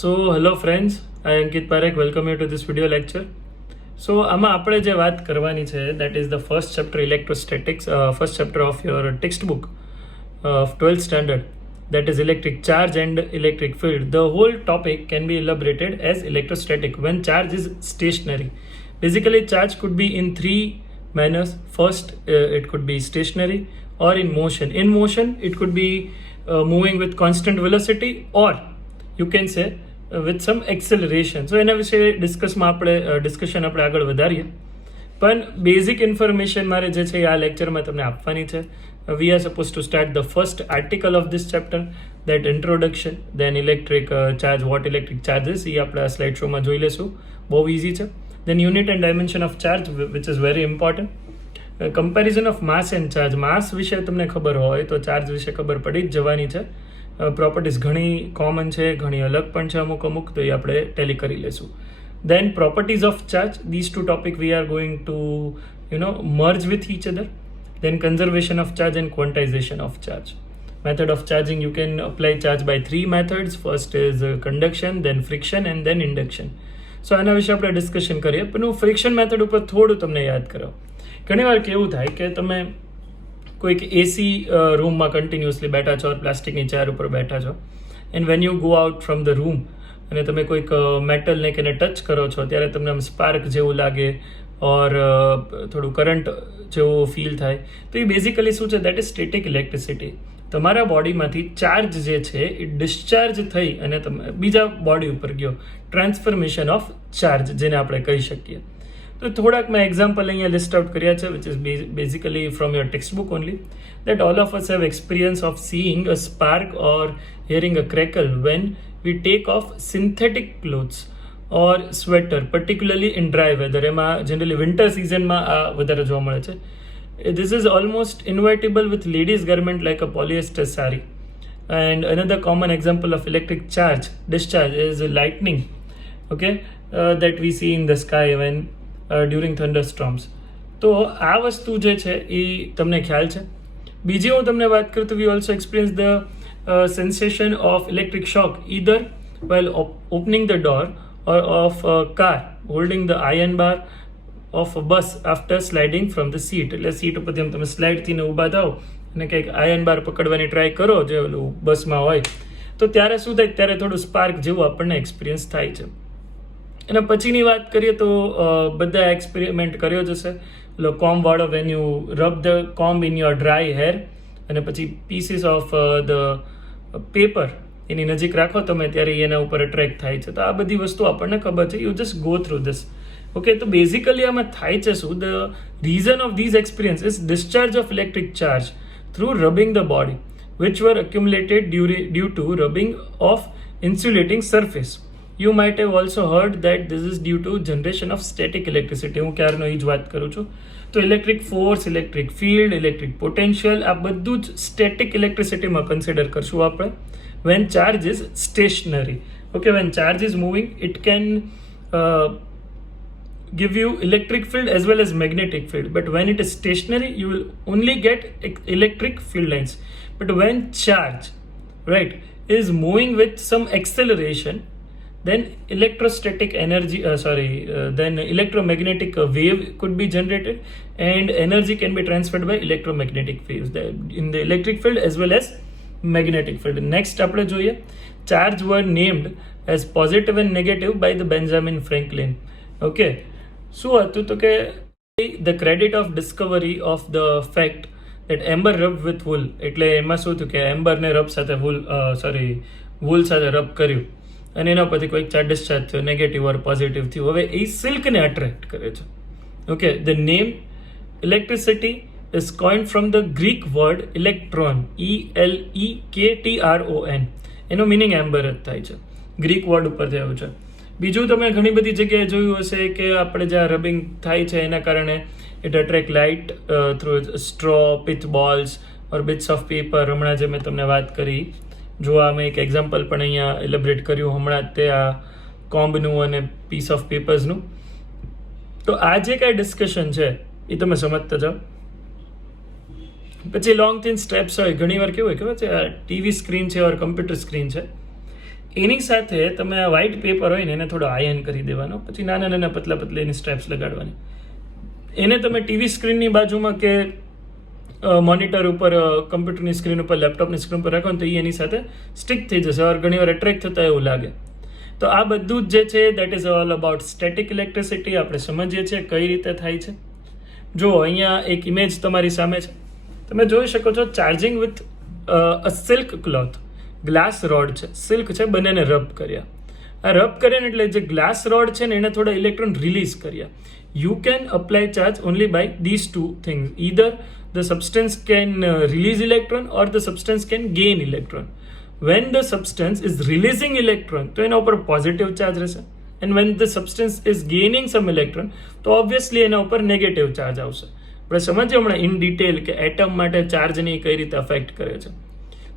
So hello friends, I am Ankit Parekh. Welcome you to this video lecture. So આમાં આપણે જે વાત કરવાની છે that is the first chapter electrostatics, first chapter of your textbook of 12th standard, that is electric charge and electric field. The whole topic can be elaborated as electrostatic when charge is stationary. Basically charge could be in three manners. First, it could be stationary or in motion. In motion it could be moving with constant velocity, or you can say with some acceleration. So એના વિશે discussion આપણે આગળ વધારીએ, પણ basic information મારે જે છે એ આ લેક્ચરમાં તમને આપવાની છે. We are suppose to start the first article of this chapter, that introduction, then electric charge, what electric charges, એ આપણે આ સ્લાઇડ શોમાં જોઈ લેશું. બહુ ઇઝી છે. Then unit and dimension of charge, which is very important. Comparison of mass and charge. Mass વિશે તમને ખબર હોય તો ચાર્જ વિશે ખબર પડી જ જવાની છે. પ્રોપર્ટીઝ ઘણી કોમન છે, ઘણી અલગ પણ છે અમુક, તો એ આપણે ટેલી કરી લેશું. Then properties of charge, these two topic we are going to merge with each other. Then conservation of charge and quantization of charge. Method of charging, you can apply charge by three methods. First is conduction, then friction and then induction. So આના વિશે આપણે discussion કરીએ, પણ હું friction method ઉપર થોડું તમને યાદ કરાવું. ઘણીવાર કેવું થાય કે તમે કોઈક એસી રૂમમાં કન્ટિન્યુઅસલી બેઠા છો, પ્લાસ્ટિકની ચેર ઉપર બેઠા છો, and when you go out from the room અને તમે કોઈક મેટલને કે ટચ કરો છો ત્યારે તમને આમ સ્પાર્ક જેવું લાગે ઓર થોડું કરંટ જેવું ફીલ થાય. તો એ બેઝિકલી શું છે, દેટ ઇઝ સ્ટેટિક ઇલેક્ટ્રિસિટી. તમારા બોડીમાંથી ચાર્જ જે છે એ ડિસ્ચાર્જ થઈ અને તમે બીજા બોડી ઉપર ગયો, ટ્રાન્સફોર્મેશન ઓફ ચાર્જ જેને આપણે કહી શકીએ. તો થોડાક મેં એક્ઝામ્પલ અહીંયા લિસ્ટ આઉટ કર્યા છે, which is basically from your textbook only. That all of us have experience of seeing a spark or hearing a crackle when we take of synthetic clothes or sweater, particularly in dry weather. એમાં generally winter સિઝનમાં આ વધારે જોવા મળે છે. This is almost inevitable with ladies' garment like a polyester saree. And another common example of electric charge discharge is lightning, okay, that we see in the sky when during thunderstorms. તો આ વસ્તુ જે છે એ તમને ખ્યાલ છે. બીજી હું તમને વાત કરું તો we also experience the sensation of electric shock either while opening the door or of a car holding the iron bar of a bus after sliding from the seat. એટલે સીટ ઉપરથી તમે સ્લાઇડથી ને ઊભા થાવ અને કંઈક આયર્ન બાર પકડવાની try કરો જે ઓલું બસમાં હોય, તો ત્યારે શું થાય, ત્યારે થોડું સ્પાર્ક જેવું આપણને એક્સપિરિયન્સ થાય છે. એના પછીની વાત કરીએ તો બધા એક્સપેરિમેન્ટ કર્યો જ હશે. કોમ્બ વાળો, when you rub the comb in your dry hair અને પછી પીસીસ ઓફ ધ પેપર એની નજીક રાખો તમે ત્યારે એના ઉપર અટ્રેક્ટ થાય છે. તો આ બધી વસ્તુ આપણને ખબર છે. You just go through this. Okay, તો બેઝિકલી આમાં થાય છે શું, the reason of these experience is discharge of electric charge through rubbing the body which were accumulated due to rubbing of insulating surface. You might have also heard that this is due to generation of static electricity. હું ક્યારનો એ જ વાત કરું છું. તો electric force, electric field, electric potential, આ બધું જ સ્ટેટિક ઇલેક્ટ્રિસિટીમાં કન્સિડર કરશું આપણે when charge is stationary. Okay, when charge is moving it can give you electric field as well as magnetic field, but when it is stationary you will only get electric field lines. But when charge, right, is moving with some acceleration, then electrostatic energy then electromagnetic wave could be generated and energy can be transferred by electromagnetic waves in the electric field as well as magnetic field. Next આપણે જોઈએ, charge were named as positive and negative by the Benjamin Franklin. Okay, શું હતું તો કે the credit of discovery of the fact that amber rubbed with wool, એટલે એમાં શું થયું કે એમ્બરને રબ સાથે વૂલ સાથે રબ કર્યું અને એના પરથી કોઈક ચાર્જ ડિસ્ચાર્જ થયો, નેગેટિવ ઓર પોઝિટિવ થયું. હવે એ સિલ્કને અટ્રેક્ટ કરે છે. Okay, the name electricity is coined from the Greek word electron, ELEKTRON. એનો મિનિંગ એમ્બર જ થાય છે, ગ્રીક વર્ડ ઉપરથી આવ્યું છે. બીજું તમે ઘણી બધી જગ્યાએ જોયું હશે કે આપણે જ્યાં રબિંગ થાય છે એના કારણે it attract light through straw, pitch balls or bits of paper. હમણાં જે મેં તમને વાત કરી, જો આ મેં એક એક્ઝામ્પલ પણ અહીંયા એલિબ્રેટ કર્યું હમણાં તે આ કોમ્બનું અને પીસ ઓફ પેપર્સનું. તો આ જે કાંઈ ડિસ્કશન છે એ તમે સમજતા જાઓ. પછી લોંગ થિન સ્ટેપ્સ હોય. ઘણીવાર કેવું હોય ખબર છે, ટીવી સ્ક્રીન છે ઓર કમ્પ્યુટર સ્ક્રીન છે, એની સાથે તમે આ વ્હાઇટ પેપર હોય ને એને થોડો આયન કરી દેવાનો, પછી નાના નાના પતલા પતલા એની સ્ટ્રેપ્સ લગાડવાની. એને તમે ટીવી સ્ક્રીનની બાજુમાં કે મોનિટર ઉપર, કમ્પ્યુટરની સ્ક્રીન ઉપર, લેપટોપની સ્ક્રીન ઉપર રાખો ને તો એ એની સાથે સ્ટિક થઈ જશે ઓર ઘણી વાર એટ્રેક્ટ થતા એવું લાગે. તો આ બધું જ જે છે that is all about static electricity. આપણે સમજીએ છીએ કઈ રીતે થાય છે. જો અહીંયા એક ઇમેજ તમારી સામે છે, તમે જોઈ શકો છો charging with a silk cloth. Glass road છે, સિલ્ક છે, બંનેને રબ કર્યા. આ રબ કર્યા એટલે જે ગ્લાસ રોડ છે ને એને થોડા ઇલેક્ટ્રોન રિલીઝ કર્યા. You can apply charge only by this two things. Either the substance can release electron or the substance can gain electron. When the substance is releasing electron તો એના ઉપર positive charge રહેશે, and when the substance is gaining some electron તો obviously એના ઉપર negative charge આવશે. આપણે સમજીએ હમણાં ઇન ડિટેલ કે એટમ માટે ચાર્જની કઈ રીતે અફેક્ટ કરે છે.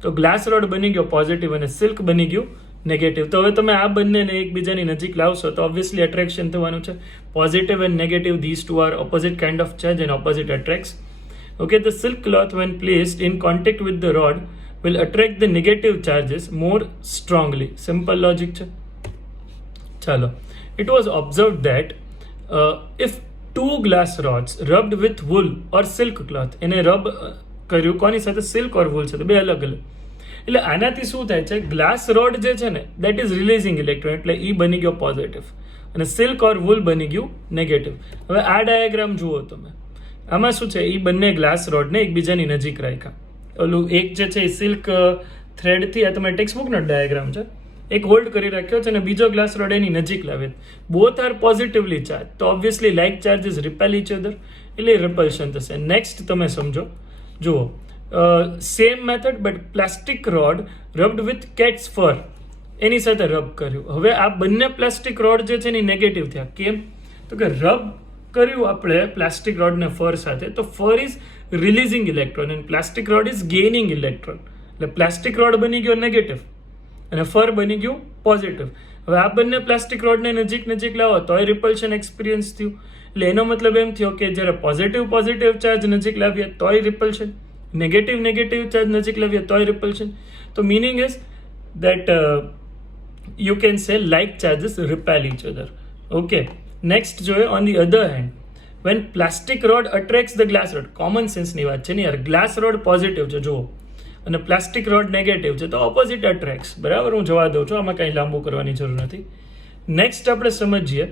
તો ગ્લાસ રોડ બની ગયો પોઝિટિવ અને સિલ્ક બની ગયું નેગેટિવ. તો હવે તમે આ બંનેને એકબીજાની નજીક લાવશો તો ઓબ્વિયસલી એટ્રેક્શન થવાનું છે. Positive and negative, this two are opposite kind of charge and opposite attracts. Okay, the silk cloth when placed in contact with the rod will attract the negative charges more strongly. Simple logic છે. ચાલો, it was observed that if two glass rods rubbed with wool or silk cloth, એને rub કર્યું કોની સાથે? Silk ઓર wool સાથે, બે અલગ અલગ. એટલે આનાથી શું થાય છે? ગ્લાસ રોડ જે છે ને દેટ ઇઝ રિલીઝિંગ ઇલેક્ટ્રોન, એટલે એ બની ગયો પોઝિટિવ અને સિલ્ક ઓર wool બની ગયું નેગેટિવ. હવે આ ડાયાગ્રામ જુઓ તમે. આમાં શું છે? એ બંને ગ્લાસ રોડને એકબીજાની નજીક રાખ્યા. ઓલું એક જે છે એ સિલ્ક થ્રેડથી, આ તમારે ટેક્સ્ટ બુકનો ડાયાગ્રામ છે, એક હોલ્ડ કરી રાખ્યો છે અને બીજો ગ્લાસ રોડ એની નજીક લાવે. બોથ આર પોઝિટિવલી ચાર્જ, તો obviously like charges repel each other, એટલે રિપલ્શન થશે. નેક્સ્ટ તમે સમજો, જુઓ, same method but plastic rod rubbed with cat's fur, એની સાથે રબ કર્યું. હવે આ બંને પ્લાસ્ટિક રોડ જે છે એની નેગેટિવ થયા. કેમ? તો કે રબ કર્યું આપણે પ્લાસ્ટિક રોડને ફર સાથે, તો fur is releasing electron and plastic rod is gaining electron. એટલે પ્લાસ્ટિક રોડ બની ગયો નેગેટિવ અને ફર બની ગયું પોઝિટિવ. હવે આ બંને પ્લાસ્ટિક રોડને નજીક નજીક લાવો તોય રિપલ્શન એક્સપિરિયન્સ થયું. એટલે એનો મતલબ એમ થયો કે જ્યારે પોઝિટિવ ચાર્જ નજીક લાવીએ તોય રિપલ્શન, નેગેટિવ ચાર્જ નજીક લાવીએ તોય રિપલ્શન. તો meaning is that you can say like charges repel each other. Okay, next જોઈએ on the other hand, when plastic rod attracts the glass rod, common sense ની વાત છે ને યાર, ગ્લાસ રોડ પોઝિટિવ છે જુઓ અને પ્લાસ્ટિક રોડ નેગેટિવ છે, તો ઓપોઝિટ અટ્રેક્ટ્સ. બરાબર, હું જવા દઉં છું, આમાં કંઈ લાંબુ કરવાની જરૂર નથી. નેક્સ્ટ આપણે સમજીએ,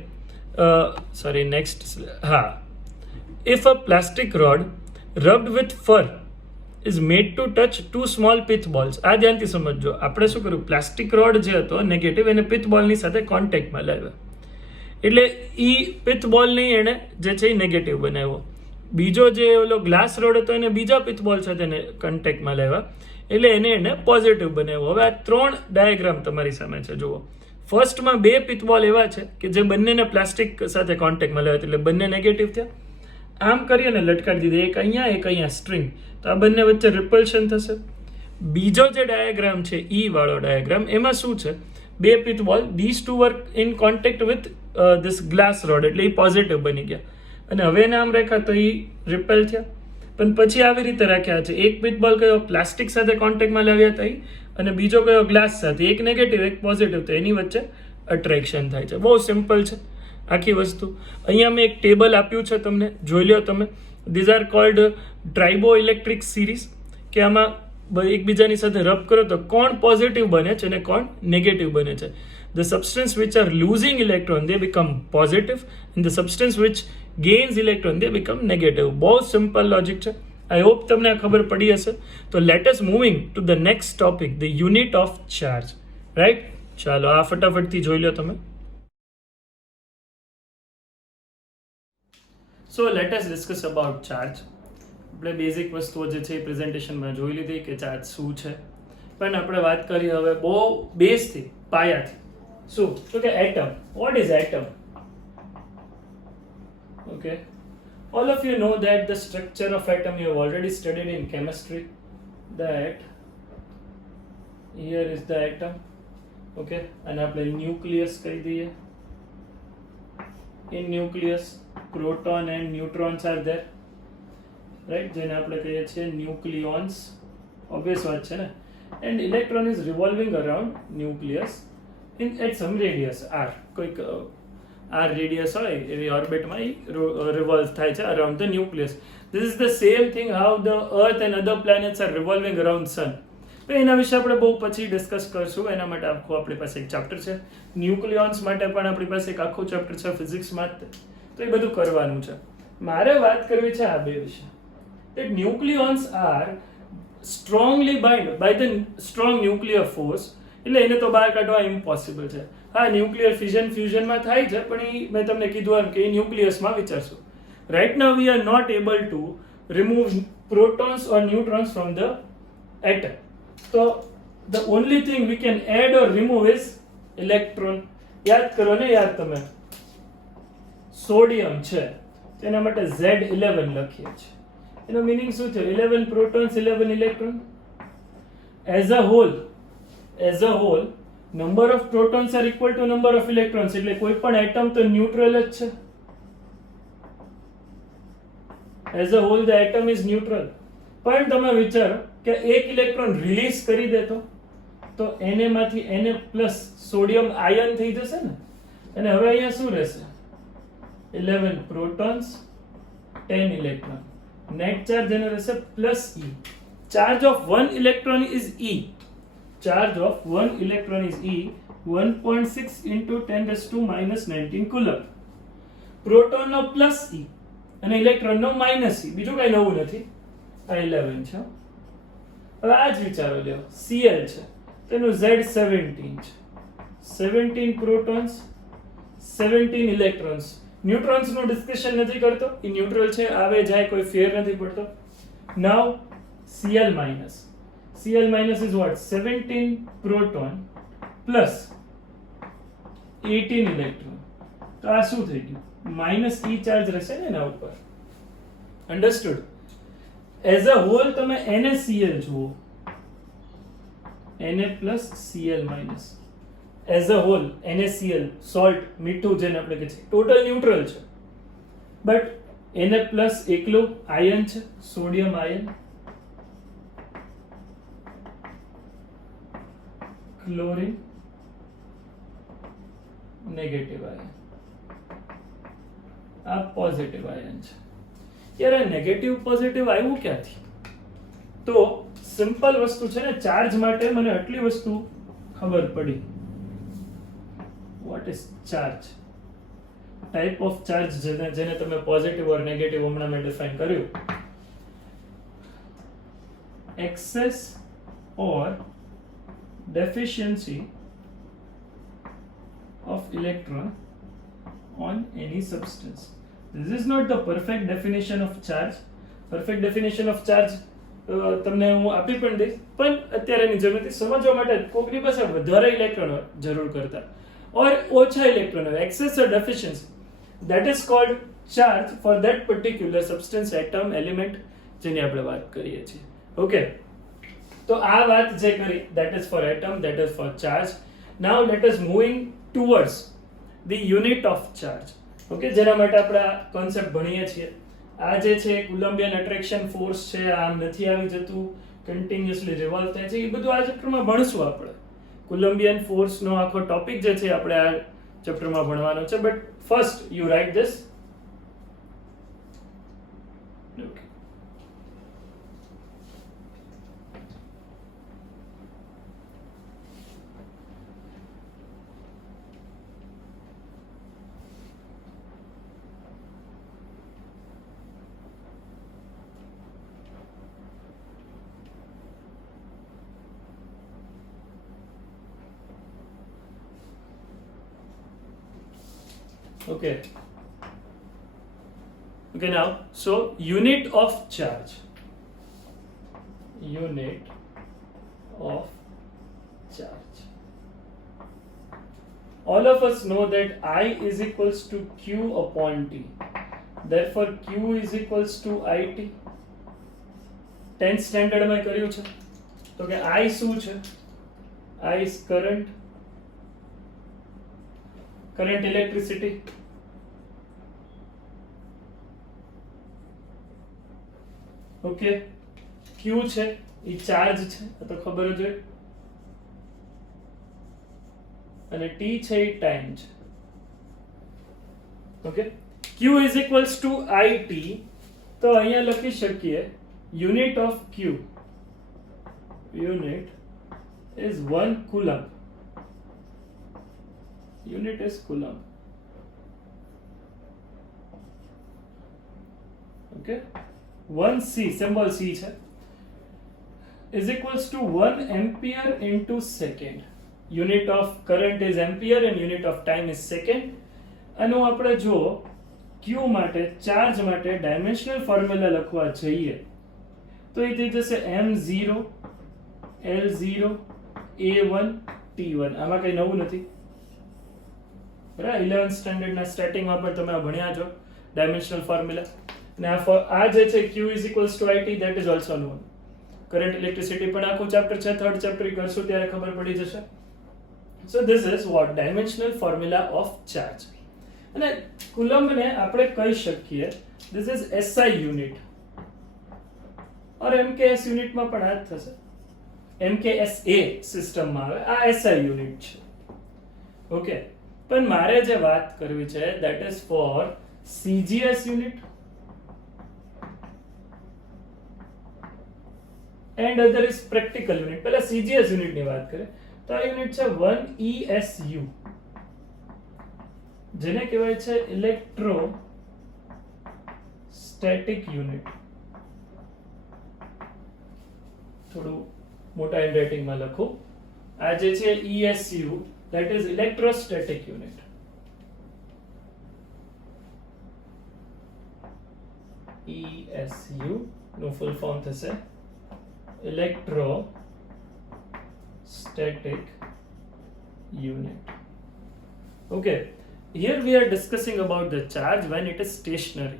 if a plastic rod rubbed with fur is made to touch two small pith balls. આ ધ્યાનથી સમજજો. આપણે શું કર્યું? પ્લાસ્ટિક રોડ જે હતો નેગેટિવ એને પિથ બોલની સાથે કોન્ટેક્ટમાં લાવ્યા, એટલે એ પિથ બોલની એને જે છે એ નેગેટિવ બનાવ્યો. બીજો જે ઓલો ગ્લાસ રોડ હતો એને બીજા પિથ બોલ સાથે કોન્ટેક્ટમાં લાવ્યા, એટલે એને પોઝિટિવ બનાવ્યો. હવે આ 3 ડાયાગ્રામ તમારી સામે છે જુઓ. ફર્સ્ટમાં 2 પિથ બોલ એવા છે કે જે બંનેને પ્લાસ્ટિક સાથે કોન્ટેક્ટમાં લાવ્યા, એટલે બંને નેગેટિવ થયા. આમ કરી અને લટકાડી દીધી, એક અહીંયા સ્ટ્રિંગ, તો આ બંને વચ્ચે રિપલ્શન થશે. બીજો જે ડાયાગ્રામ છે ઈ વાળો ડાયાગ્રામ, એમાં શું છે? 2 પિથ બોલ, this to work in contact with this glass road, એટલે એ પોઝિટિવ બની ગયા. અને હવે એને આમ રાખ્યા તો એ રિપેલ થયા. પણ પછી આવી રીતે રાખ્યા છે, એક પિથ બોલ કયો પ્લાસ્ટિક સાથે કોન્ટેક્ટમાં લાવ્યા હતા અને બીજો કયો ગ્લાસ સાથે, એક નેગેટિવ એક પોઝિટિવ, તો એની વચ્ચે અટ્રેક્શન થાય છે. બહુ સિમ્પલ છે આખી વસ્તુ. અહીંયા મેં એક ટેબલ આપ્યું છે તમને, જોઈ લો તમે. These are called triboelectric series, કે આમાં એકબીજાની સાથે રબ કરો તો કોણ પોઝિટિવ બને છે અને કોણ નેગેટિવ બને છે. The substance which are losing electron they become positive, and the substance which gains electron they become negative. બહુ સિમ્પલ લોજિક છે. આઈ હોપ તમને આ ખબર પડી હશે. તો let us moving to the next topic, the unit of charge. Right, ચાલો આ ફટાફટથી જોઈ લો તમે. So let us discuss about charge. આપણે બેઝિક વસ્તુઓ જે છે એ પ્રેઝન્ટેશનમાં જોઈ લીધી કે ચાર્જ શું છે, પણ આપણે વાત કરીએ હવે બહુ બેઝથી, પાયાથી. શું? તો કે atom. What is atom? Okay, all of you know that the structure of atom you have already studied in chemistry, that here is the atom. Okay, and આપણે ન્યુક્લિયસ કહી દઈએ. in nucleus proton and neutrons are there, right, જેને આપણે કહીએ છીએ ન્યુક્લિયોન્સ. Obvious વાત છે ને. and electron is revolving around nucleus at some radius r, કોઈક r રેડિયસ હોય એવી ઓર્બિટમાં રિવોલ્વ થાય છે around the nucleus. This is the same thing how the earth and other planets are revolving around sun. તો એના વિશે આપણે બહુ પછી ડિસ્કસ કરશું. એના માટે આખું આપણી પાસે એક ચેપ્ટર છે. ન્યુક્લિયોન્સ માટે પણ આપણી પાસે એક આખું ચેપ્ટર છે ફિઝિક્સમાં. તો એ બધું કરવાનું છે. મારે વાત કરવી છે આ બે વિશે. that nucleons are strongly bound by the strong nuclear force. એટલે એને તો બહાર કાઢવા ઇમ્પોસિબલ છે. હા, ન્યુક્લિયર ફ્યુઝનમાં થાય છે, પણ એ મેં તમને કીધું એમ કે એ ન્યુક્લિયસમાં વિચારશું. Right now we are not able to remove protons or neutrons from the atom. તો the only thing we can add or remove is electron. યાદ કરો ને યાર તમે, સોડિયમ છે તેના માટે Z11 લખીએ છીએ. એનો મીનિંગ શું છે? 11 protons 11 electron. As a whole number of protons are equal to number of electrons. એટલે કોઈ પણ એટમ તો ન્યુટ્રલ જ છે. As a whole the atom is neutral. પણ તમે વિચારો કે એક ઇલેક્ટ્રોન રિલીઝ કરી દે તો Na માંથી Na પ્લસ સોડિયમ આયન થઈ જશે ને. અને હવે અહીંયા શું રહેશે? 11 પ્રોટોન્સ 10 ઇલેક્ટ્રોન. નેટ ચાર્જ એનો રહેશે plus E. Charge of 1 electron is E. Charge of 1 electron is E, 1.6 into 10 raised to minus 19 coulomb. Proton નો પ્લસ E અને ઇલેક્ટ્રોન નો માઇનસ E. બીજું કઈ નવું નથી. આ 11 છે. હવે આ જ વિચારો લ્યો, Cl છે તેનું Z17 છે. 17 પ્રોટોન્સ 17 ઇલેક્ટ્રોન્સ. ન્યુટ્રોન્સ નું ડિસ્કશન નથી કરતો, એ ન્યુટ્રલ છે, આવે જાય કોઈ ફેર નથી પડતો. નાઉ Cl minus. Cl minus is what? 17 proton plus 18 electron. તો આ શું થઈ ગયું? માઇનસ E ચાર્જ રહેશે ને એના ઉપર. અન્ડરસ્ટુડ? એઝ અ હોલ તમે NaCl જુઓ, Na plus Cl minus. As a whole NaCl, salt, મીઠું જેને આપણે કહીએ છીએ, ટોટલ ન્યુટ્રલ છે. બટ Na પ્લસ એકલો આયન છે, sodium ion. Chlorine negative ion. આ પોઝિટિવ આયન છે. યાર આ નેગેટિવ પોઝિટિવ આવ્યું ક્યાંથી? તો સિમ્પલ વસ્તુ છે ને, ચાર્જ માટે મને આટલી વસ્તુ ખબર પડી. What is charge? Type of charge જેને તમે પોઝિટિવ ઓર નેગેટિવ હમણાં મેં ડિફાઇન કર્યું. Access or deficiency of electron on any substance. This is not the perfect definition of charge. Perfect definition of charge તમને હું આપી પણ દઈશ, પણ અત્યારે એની જરૂર નથી. સમજવા માટે કોકની પાસે વધારે ઇલેક્ટ્રોન જરૂર કરતા ઓર ઓછા ઇલેક્ટ્રોન હોય, excess or deficiency, that is called charge for that particular substance, atom, element જેની આપણે વાત કરીએ છીએ. ઓકે, તો આ વાત જે કરી, that is for atom, that is for charge. Now let us moving towards the unit of charge. Okay, જેના માટે આપણે આ કોન્સેપ્ટ ભણીએ છીએ. આ જે છે કુલમ્બિયન એટ્રેક્શન ફોર્સ છે, આમ નથી આવી જતું, કન્ટિન્યુઅસલી રિવોલ્વ થાય છે, એ બધું આ ચેપ્ટરમાં ભણશું આપણે. કુલમ્બિયન ફોર્સનો આખો ટોપિક જે છે આપણે આ ચેપ્ટરમાં ભણવાનો છે. But first you write this. Okay, okay, now so unit of charge, unit of charge. All of us know that I is equals to Q upon T. Therefore Q is equals to IT. 10th standard માં કર્યું છે. તો કે I શું છે? I is current electricity. Okay, Q છે એ charge છે, આ તો ખબર જ હોય. અને t છે એ ટાઈમ છે. Okay, q is equals two it, તો અહીંયા લખી શકીએ unit of q unit is 1 coulomb. Unit is coulomb. Okay, 1c, symbol c છે, is equals to 1 ampere into second. Unit of current is ampere and unit of time is second. અને આપણે જો q માટે charge માટે dimensional formula લખવા જઈએ તો એ થઈ જશે m0 l0 a1 t1. આમાં કઈ નવું નથી, બરાબર. 11th સ્ટાન્ડર્ડના સ્ટાર્ટિંગમાં પણ તમે આ ભણ્યા છો ડાયમેન્શનલ ફોર્મ્યુલા. અને આ જે છે q is equals to it, that is also known. Current electricity પણ આખું ચેપ્ટર છે, થર્ડ ચેપ્ટર કરશું ત્યારે ખબર પડી જશે. So this is what dimensional formula of charge. અને કુલમ્બને આપણે કહી શકીએ this is SI unit or MKS યુનિટમાં પણ આ જ થશે. MKSA સિસ્ટમમાં આવે આ SI યુનિટ છે. ઓકે, પણ મારે જે વાત કરવી છે that is for CGS unit and other is practical unit. પહેલા CGS યુનિટ ની વાત કરીએ તો આ યુનિટ છે 1 ESU, જેને કહેવાય છે ઇલેક્ટ્રો સ્ટેટિક યુનિટ. થોડું મોટા હેન્ડરાઇટિંગમાં લખું. આ જે છે ESU, that is electrostatic unit. ESU નું ફૂલ ફોર્મ થશે electrostatic unit. Okay, here we are discussing about the charge when it is stationary.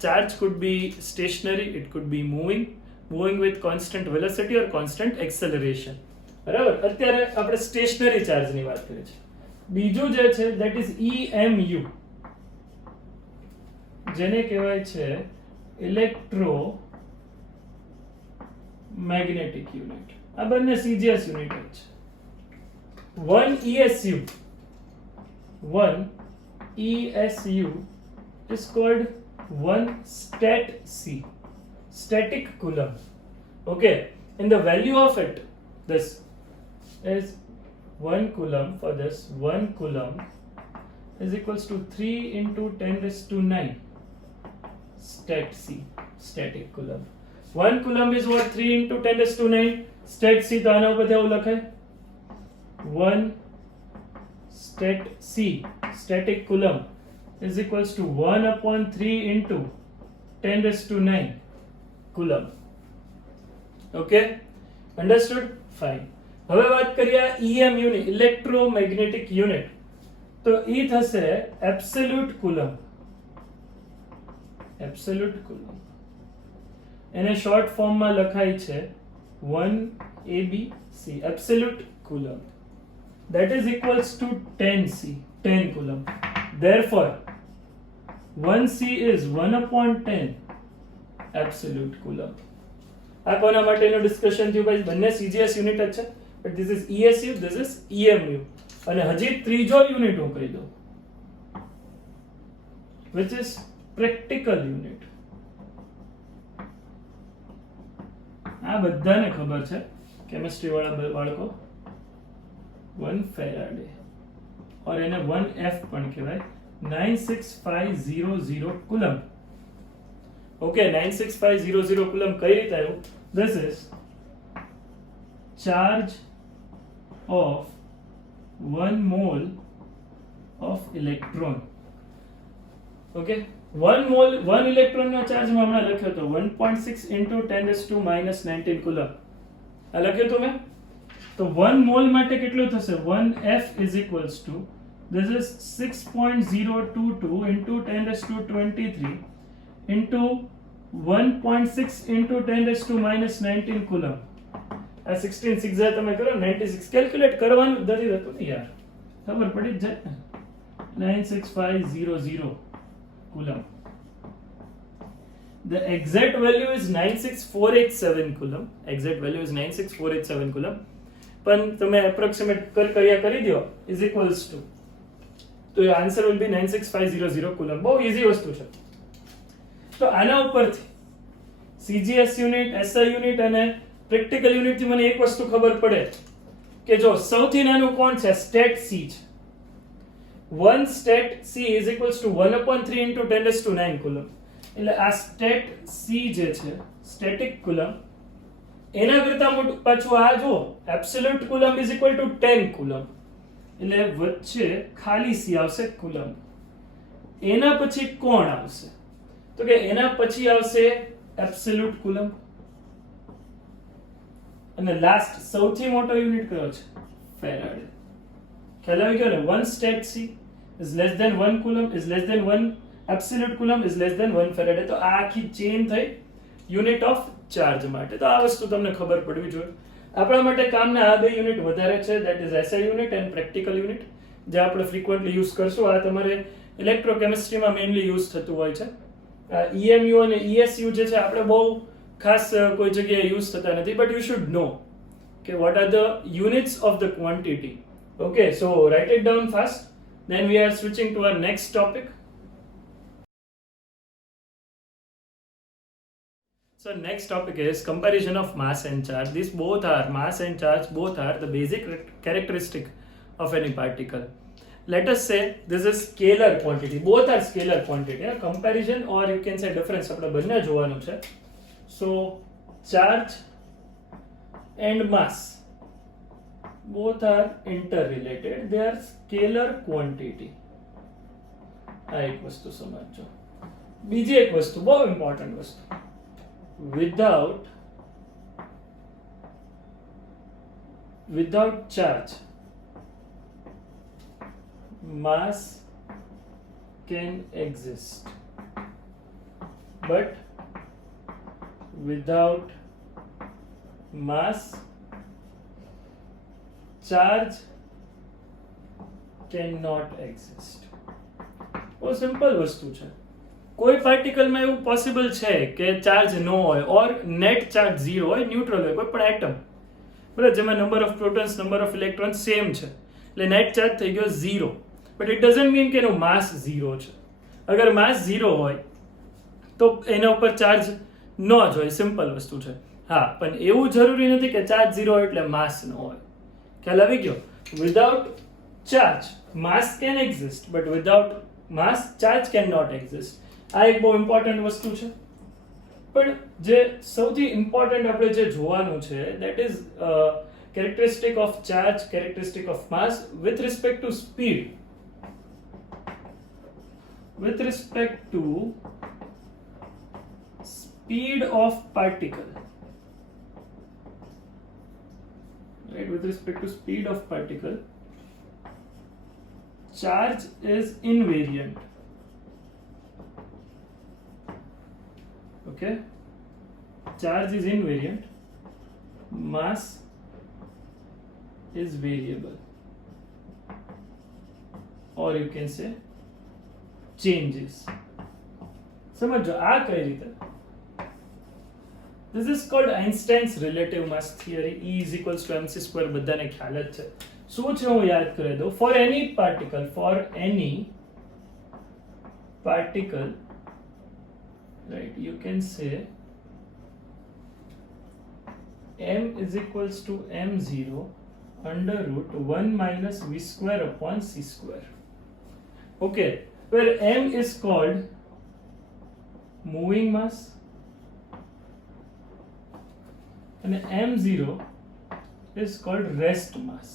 Charge could be stationary, it could be moving with constant velocity or constant acceleration. બરાબર, અત્યારે આપણે stationary ચાર્જની વાત કરીએ છીએ. બીજું જે છે that is EMU, જેને કહેવાય છે ઇલેક્ટ્રો મેગ્નેટિક યુનિટ. આ બંને CGS યુનિટ જ છે. 1 ESU is called 1 stat C, static coulomb. Okay, and the value of it, this is 1 coulomb. For this 1 coulomb is equals to 3 into 10 raised to 9 stat C, static coulomb. 1 coulomb is what? 3 into 10 raised to 9 stat C. તો આના ઉપર એવું લખાય 1 stat C, static coulomb, is equals to 1 upon 3 into 10 raised to 9 coulomb. Okay, understood? Fine. હવે વાત કરીએ EMU ની, electromagnetic unit. તો એ થશે એબ્સોલ્યુટ કુલમ્બ. એબ્સોલ્યુટ કુલમ્બ એને શોર્ટ ફોર્મમાં લખાય છે 1 ABC, absolute coulomb. That is equals to 10C, 10 coulomb. Therefore 1C is 1 upon 10 absolute coulomb. આ કોના માટેનું ડિસ્કશન થયું ભાઈ? બંને CGS યુનિટ જ છે, but this is ESU, this is EMU. અને હજી ત્રીજો યુનિટ હું કહી દઉં, which is practical unit. આ બધાને ખબર છે, કેમિસ્ટ્રી વાળા બાળકો, 1 ફેરાડે और એને 1F પણ કહેવાય, 96500 કુલમ્બ. ઓકે, 96500 કુલમ્બ કઈ રીતે આવ્યું? This is charge of 1 mole of electron. Okay, 1 mole 1 electron no charge મેં હમણાં લખ્યો તો 1.6 into 10 raised to minus 19 coulomb. આ લખ્યો તો મેં. તો 1 મોલ માટે કેટલું થશે? 1F is equals to, this is 6.022 into 10 raised to 23 into 1.6 into 10 raised to minus 19 coulomb. આ 16 6 તમે કરો 96 કેલ્ક્યુલેટ કરવાનું જ નથી રહેતું ને યાર, ખબર પડી જ જાય ને. 96500 coulomb. The exact value is 96487 coulomb. Exact value is 96487 coulomb. પણ તમે એપ્રોક્સિમેટ કર્યા કરી દો ઇઝ ઇક્વલ્સ ટુ, તો એ આન્સર વિલ બી 96500 કુલમ. બહુ ઈઝી વસ્તુ છે. તો આના ઉપરથી CGS યુનિટ, SI યુનિટ અને પ્રેક્ટિકલ યુનિટથી મને એક વસ્તુ ખબર પડે કે જો સૌથી નાનું કોણ છે, સ્ટેટ C છે. 1 state C is equals to 1/3 into 10⁹ coulomb. એટલે આ સ્ટેટ C જે છે, સ્ટેટિક કુલમ, એના કરતા મોટું પાછું આ જો absolute coulomb is equal to 10 coulomb. એટલે વચ્ચે ખાલી C આવશે કુલમ. એના પછી કોણ આવશે? તો કે એના પછી આવશે એબ્સોલ્યુટ કુલમ. અને લાસ્ટ સૌથી મોટો યુનિટ કયો છે? ફેરાડે. ખ્યાલ આવી ગયો ને? 1 state C is less than 1 coulomb is less than 1 absolute coulomb is less than 1 farad. તો આ આખી ચેન થઈ યુનિટ ઓફ ચાર્જ માટે. તો આ વસ્તુ તમને ખબર પડવી જોઈએ. આપણા માટે કામના આ બે યુનિટ વધારે છે, that is SI unit and practical unit, જે આપણે ફ્રીક્વન્ટલી યુઝ કરશું. આ તમારે ઇલેક્ટ્રોકેમિસ્ટ્રીમાં મેઇનલી યુઝ થતું હોય છે. EMU અને ESU જે છે આપણે બહુ ખાસ કોઈ જગ્યાએ યુઝ થતા નથી, બટ યુ શુડ નો કે what are the units of the quantity. Okay, so write it down fast. Then we are switching to our next topic. So next topic is comparison of mass and charge. These both are, mass and charge both are the basic characteristic of any particle. Let us say this is scalar quantity. Both are scalar quantity. Yeah? Comparison or you can say difference. આપણે બંને જોવાનું છે. So charge and mass both are interrelated. They are scalar quantity. આ એક વસ્તુ સમજો. બીજી એક વસ્તુ બહુ ઇમ્પોર્ટન્ટ વસ્તુ, without charge mass can exist, but without mass charge cannot exist. બહુ સિમ્પલ વસ્તુ છે. કોઈ પાર્ટિકલમાં એવું પોસિબલ છે કે ચાર્જ ન હોય ઓર નેટ ચાર્જ 0 હોય, ન્યુટ્રલ હોય, કોઈ પણ એટમ બરાબર, જેમાં number of protons, number of electrons same છે, એટલે નેટ ચાર્જ થઈ ગયો 0. બટ ઇટ ડઝન્ટ મીન કે એનો માસ 0 છે. અગર માસ 0 હોય તો એના ઉપર ચાર્જ ન જ હોય, સિમ્પલ વસ્તુ છે. હા, પણ એવું જરૂરી નથી કે ચાર્જ 0 હોય એટલે માસ ન હોય. ખ્યાલ આવી ગયો? Without charge mass can exist, but without mass charge can not exist. આ એક બહુ ઇમ્પોર્ટન્ટ વસ્તુ છે. પણ જે સૌથી ઇમ્પોર્ટન્ટ આપણે જે જોવાનું છે, that is characteristic of charge, characteristic of mass with respect to speed. With respect to speed of particle. Right, with respect to speed of particle, charge is invariant. Okay, charge is invariant, mass is variable, or you can say changes. સમજો આ કઈ રીતે? This is called Einstein's relative mass theory. E is equals to mc² બધાને ખ્યાલ જ છે. શું છે હું યાદ કરી દઉં. For any particle, right, you can say m is equals to m0 under root 1 minus v² upon c². Okay, where m is called moving mass and m0 is called rest mass.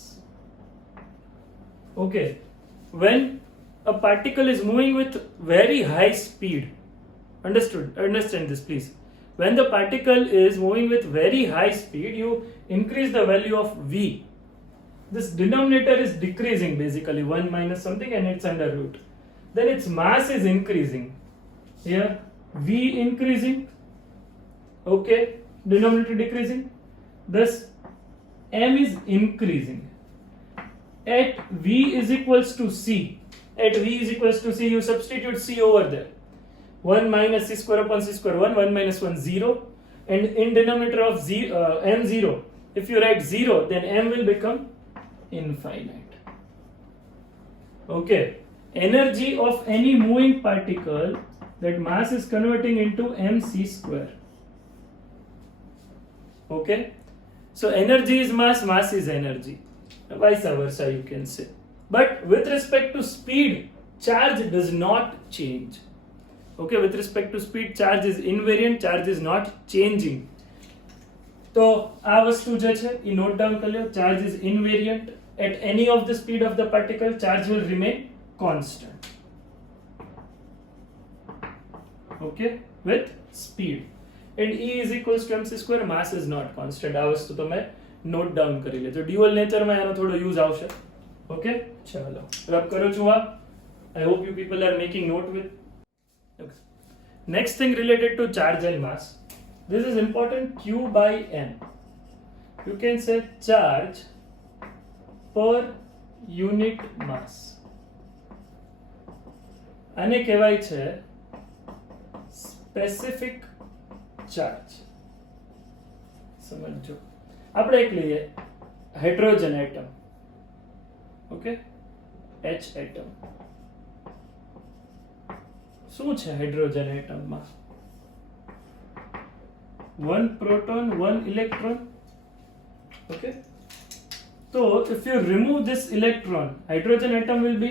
Okay, when a particle is moving with very high speed, understand this please. When the particle is moving with very high speed, you increase the value of v. This denominator is decreasing basically, 1 minus something, and it's under root. Then its mass is increasing. Here v increasing, okay, denominator decreasing, thus m is increasing. At v is equals to c, you substitute c over there. 1 minus c² upon c², 1 minus 1 0, and in denominator of m0 If you write 0, then m will become infinite. Okay, energy of any moving particle that mass is converting into mc square. Okay, so energy is mass, mass is energy, vice versa you can say. But with respect to speed, charge does not change. Okay, with respect to speed, charge is invariant, charge is not changing. તો આ વસ્તુ જે છે એ note down કરી લો. Charge is invariant at any of the speed of the particle, charge will remain constant. Okay, with speed. And E is equals to mc square, mass is not constant. આ વસ્તુ તમે not down કરી લેજો. Dual નેચરમાં એનો થોડો use આવશે. Okay, ચાલો rub કરું છું આ. I hope you people are making note with. Okay. Next thing related to charge and mass. This is important, Q by M. You can say charge per unit mass. આને કહેવાય છે specific charge. સમજો, આપણે એક લઈએ hydrogen atom. Okay, H atom. શું છે hydrogen એટમમાં? 1 proton 1 electron. Okay, so if you remove this electron, hydrogen atom will be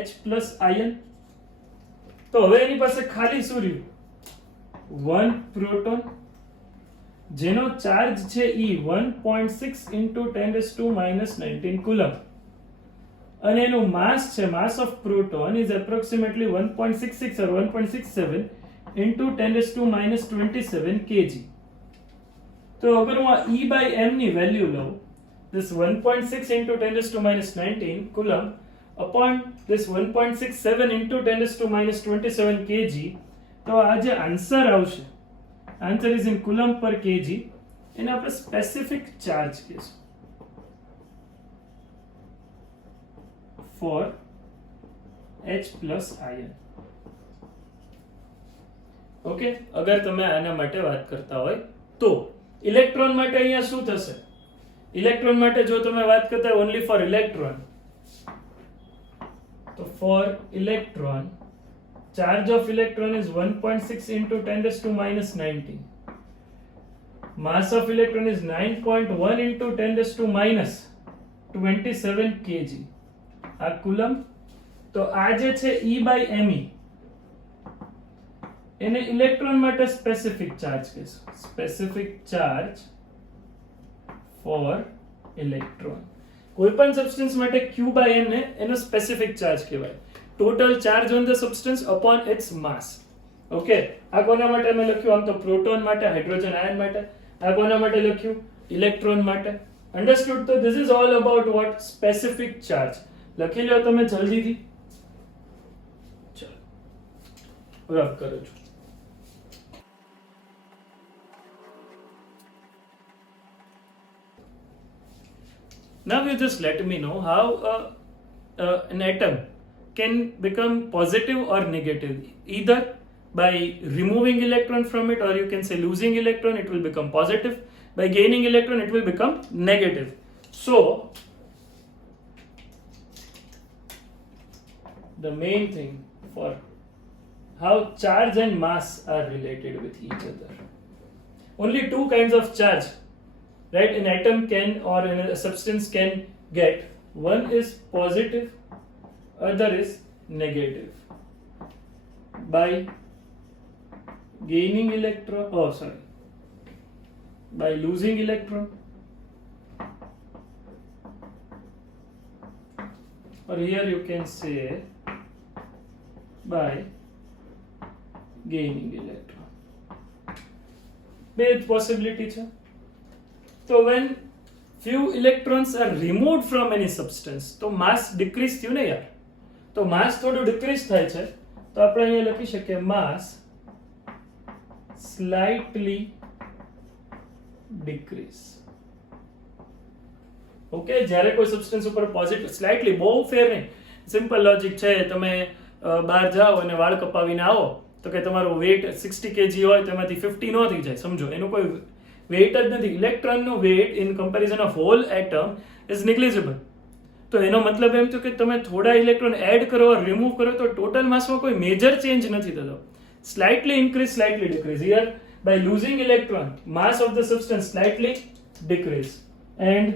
H plus ion. તો હવે એની પાસે ખાલી શું રહ્યું? 1 proton જેનો ચાર્જ છે E 1.6 into 10⁻⁻19 coulomb, અને એનું માસ છે, mass of proton is approximately 1.66 or 1.67 into 10⁻⁻27 kg. તો અગર હું આ E by m ની વેલ્યુ લઉં, this 1.6 into 10⁻⁻19 coulomb upon this 1.67 into 10⁻⁻27 kg, તો આ જે આન્સર આવશે, answer is in coulomb per kg, એને આપણે સ્પેસિફિક ચાર્જ કહીશું for H plus ion. Okay, અગર તમે આના માટે વાત કરતા હોય તો ઇલેક્ટ્રોન માટે અહીંયા શું થશે? ઇલેક્ટ્રોન માટે જો તમે વાત કરતા હોય ઓન્લી ફોર ઇલેક્ટ્રોન, તો for electron charge of electron is 1.6 into 10⁻⁻19. Mass of electron is 9.1 into 10⁻⁻27 kg. આ કુલમ. તો આ જે છે E by me, એને ઇલેક્ટ્રોન માટે સ્પેસિફિક ચાર્જ કહીશું. Specific charge for electron. કોઈ પણ સબસ્ટન્સ માટે Q by M ને એનો સ્પેસિફિક ચાર્જ કહેવાય. Total charge on the substance upon its mass. Okay, આ કોના માટે મેં લખ્યું? આમ તો પ્રોટોન માટે, હાઇડ્રોજન આયન માટે. આ કોના માટે લખ્યું? ઇલેક્ટ્રોન માટે. અન્ડરસ્ટુડ? તો this is all about vote? Specific charge. લખી લો તમે જલ્દીથી. ચાલો રબ કરું છું. Now you just let me know how an atom can become positive or negative. Either by removing electron from it, or you can say losing electron, it will become positive. By gaining electron, it will become negative. So the main thing for how charge and mass are related with each other. Only two kinds of charge, right, an atom can, or a substance can get. One is positive, other is negative. By gaining electron, by losing electron, or here you can say by gaining electron. બે possibility છે. So when few electrons are removed from any substance, તો mass decrease થયું ને યાર. તો mass થોડું decrease થાય છે, તો આપણે અહીંયા લખી શકીએ mass slightly decrease. ઓકે, જ્યારે કોઈ સબસ્ટન્સ ઉપર પોઝિટિવ, સ્લાઇટલી, બહુ ફેર નહીં. સિમ્પલ લોજિક છે. તમે બહાર જાઓ અને વાળ કપાવીને આવો તો કે તમારું વેઇટ 60 kg હોય, તેમાંથી 50 ન થઈ જાય. સમજો, એનું કોઈ વેઇટ જ નથી. ઇલેક્ટ્રોનનું weight in comparison of whole atom is negligible. તો એનો મતલબ એમ થયો કે તમે થોડા ઇલેક્ટ્રોન એડ કરો રિમૂવ કરો તો ટોટલ માસમાં કોઈ મેજર ચેન્જ નથી થતો. Slightly increase, slightly decrease. Here by losing electron mass of the substance slightly decrease, and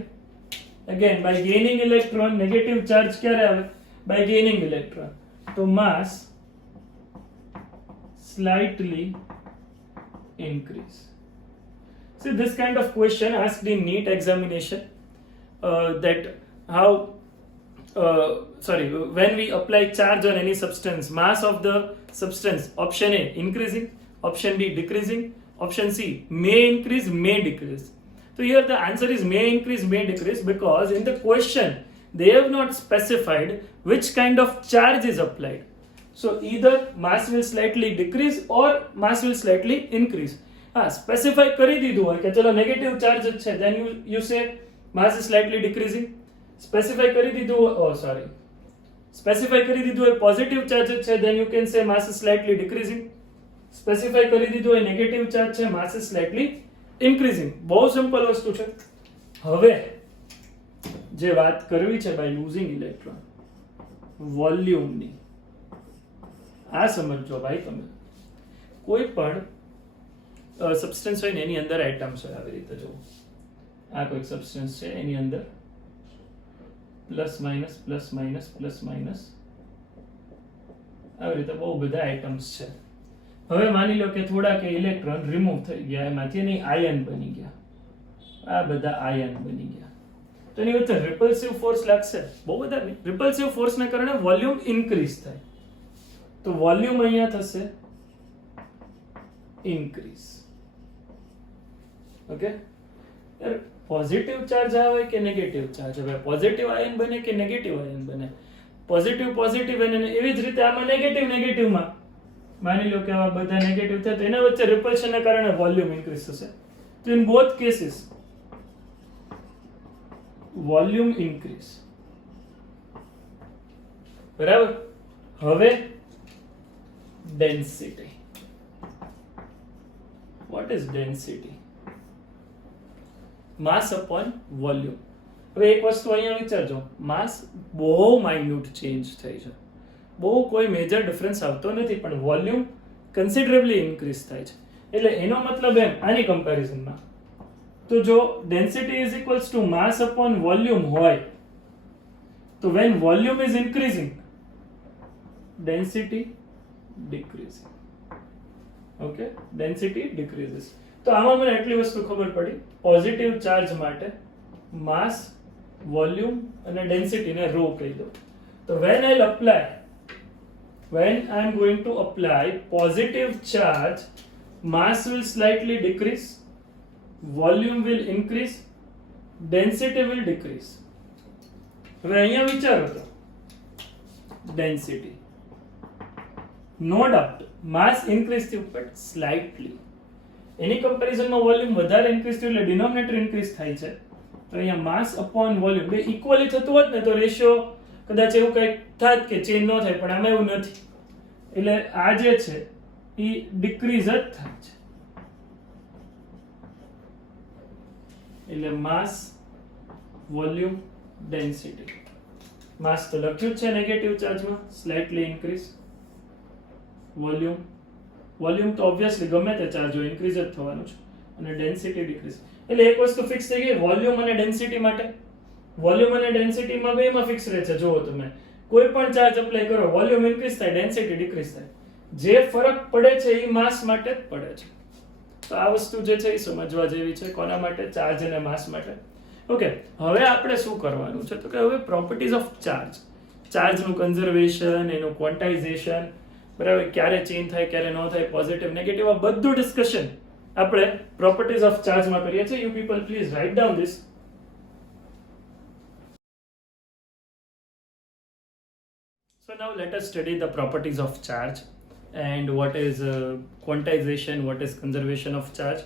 again by gaining electron negative charge ક્યારે આવે? By gaining electron. તો mass slightly increase. See, this kind of question asked in NEET examination, that how when we apply charge on any substance, mass of the substance, option A increasing, option B decreasing, option C may increase, may decrease. So here the answer is may increase, may decrease, because in the question they have not specified which kind of charge is applied. So either mass will slightly decrease or mass will slightly increase. Specify કરી દીધું હોય કે ચલો negative charge જ છે, then you say mass is slightly decreasing. Specify કરી દીધું હોય, specify કરી દીધું હોય પોઝિટિવ ચાર્જ જ છે, then you can say mass is slightly decreasing. Specify કરી દીધું હોય નેગેટિવ ચાર્જ છે, mass is slightly increasing. બહુ સિમ્પલ વસ્તુ છે. હવે જે વાત કરવી છે by using electron, વોલ્યુમની, આ સમજો ભાઈ તમે. કોઈ પણ સબસ્ટન્સ હોય ને એની અંદર એટમ્સ હોય, આવી રીતે જો આ કોઈ સબસ્ટન્સ છે એની અંદર plus minus plus minus plus minus આવી રીતે બહુ બધા આઇટમ્સ છે. હવે માની લો કે થોડા કે ઇલેક્ટ્રોન રિમૂવ થઈ ગયા, એમાંથી એની આયન બની ગયા, આ બધા આયન બની ગયા, તો એની વચ્ચે રિપલ્સિવ ફોર્સ લાગશે. બહુ બધા રિપલ્સિવ ફોર્સના કારણે વોલ્યુમ ઇન્ક્રીઝ થાય. તો વોલ્યુમ અહીંયા થશે ઇન્ક્રીઝ. ઓકે, પોઝિટિવ ચાર્જ આવે કે નેગેટિવ ચાર્જ આવે, પોઝિટિવ આયન બને કે નેગેટિવ આયન બને, પોઝિટિવ પોઝિટિવ બને, એવી જ રીતે આમાં નેગેટિવ નેગેટિવમાં માની લો કે આવા બધા નેગેટિવ થાય તો એના વચ્ચે રિપલ્શનના કારણે વોલ્યુમ ઇન્ક્રીઝ થશે. તો in both cases volume increase. બરાબર. હવે density. What is density? Mass upon volume. હવે એક વસ્તુ અહીંયા વિચારજો, માસ બહુ માઇન્યુટ ચેન્જ થઈ છે, બહુ કોઈ મેજર ડિફરન્સ આવતો નથી, પણ વોલ્યુમ કન્સિડરેબલી ઇન્ક્રીઝ થાય છે. એટલે એનો મતલબ એમ આની કમ્પેરિઝનમાં, તો જો density is equals to mass upon volume હોય તો when volume is increasing density decreasing. Okay, density decreases. તો આમાં મને એટલી વસ્તુ ખબર પડી, પોઝિટિવ ચાર્જ માટે માસ, વોલ્યુમ અને ડેન્સિટીને રો કહી દો. તો when I am going to apply positive charge, mass will slightly decrease, volume will increase, density will decrease. હવે અહીંયા વિચારો તો ડેન્સિટી, નો ડાઉટ માસ ઇન્ક્રીઝ થયું બટ સ્લાઇટલી. એની કમ્પેરિઝનમાં વોલ્યુમ વધારે ઇન્ક્રીઝ થયું એટલે ડિનોમિનેટર ઇન્ક્રીઝ થાય છે. તો અહીંયા માસ અપોન વોલ્યુમ બે ઇક્વલી થતું હોત ને તો રેશિયો કદાચ એવું કંઈક થાત કે ચેન્જ ન થાય, પણ આમાં એવું નથી. એટલે આ જે છે એ ડિક્રીઝ જ થાય છે. એટલે માસ, વોલ્યુમ, ડેન્સિટી. માસ તો લખ્યું જ છે નેગેટિવ ચાર્જમાં, સ્લાઇટલી ઇન્ક્રીઝ. વોલ્યુમ તો ઓબ્વિયસલી ગમે તે ચાર્જ હોય ઇન્ક્રીઝ જ થવાનું છે, અને ડેન્સિટી ડિક્રીઝ. એટલે એક વસ્તુ ફિક્સ થઈ ગઈ વોલ્યુમ અને ડેન્સિટી માટે. વોલ્યુમ અને ડેન્સિટીમાં બેમાં ફિક્સ રહે છે. જુઓ તમે કોઈ પણ ચાર્જ એપ્લાય કરો, વોલ્યુમ ઇન્ક્રીઝ થાય, ડેન્સિટી ડિક્રીઝ થાય. જે ફરક પડે છે એ માસ માટે જ પડે છે. તો આ વસ્તુ જે છે એ સમજવા જેવી છે. કોના માટે? ચાર્જ અને માસ માટે. ઓકે, હવે આપણે શું કરવાનું છે તો કે હવે પ્રોપર્ટીઝ ઓફ ચાર્જ, ચાર્જનું કન્ઝર્વેશન, એનું ક્વોન્ટાઇઝેશન, બરાબર, ક્યારે ચેન્જ થાય ક્યારે ન થાય, પોઝિટિવ નેગેટિવ, આ બધું ડિસ્કશન આપણે પ્રોપર્ટીઝ ઓફ ચાર્જમાં કરીએ છીએ. You people please write down this. So now let us study the properties of charge and what is quantization, what is conservation of charge.